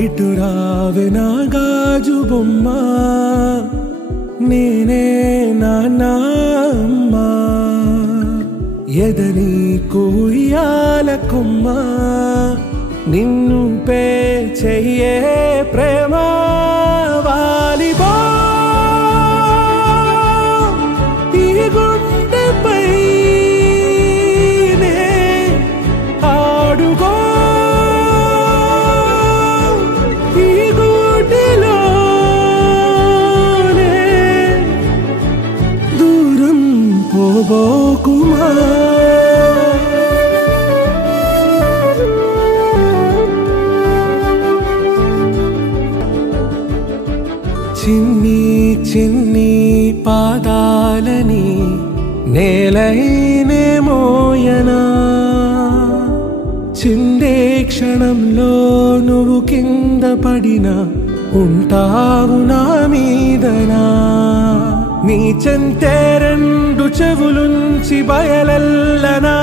ఇటు రావే నా గాజు బొమ్మ నేనే నాన్న అమ్మ ఎదని కుయ్యాల కొమ్మ నిన్ను పే చెయ్యే ప్రేమ వాలిబో ఈ గుండెపై ఆడుగో ఈ గుడిలోనే దూరం పోబోకుమా చిన్ని చిన్ని పాదాలని నేలైనే మోయనా చిందే క్షణంలో నువ్వు కింద పడినా ఉంటావు నా మీదనా నీ చెంతే రెండు చెవులుంచి బయలెల్లనా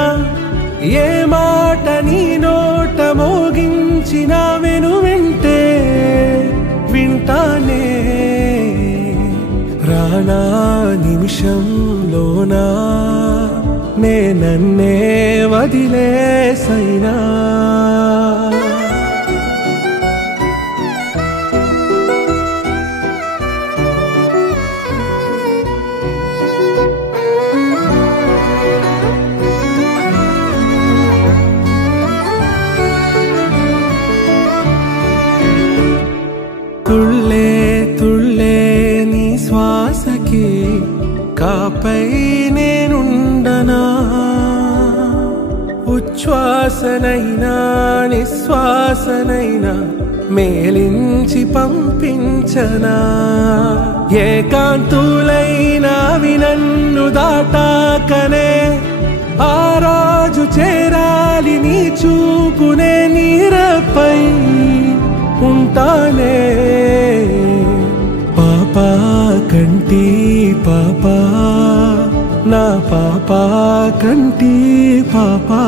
ఏ మాట నీ నోట మోగించిన వెను వింటే వింటానే రానా నిమిషంలోనా నే నన్నే వదిలేసైనా తుళ్ళే తుళ్ళే నీ శ్వాసకి కాపై నేనుండనా ఉచ్ఛ్వాసనైనా నిశ్వాసనైనా మేలించి పంపించనా ఏకాంతులైనా నన్ను దాటాకనే ఆ రోజు చేరాలి నీ చూపునే నీరపై ఉంటానే పాపా కంటి పాపా నా పాపా కంటి పాపా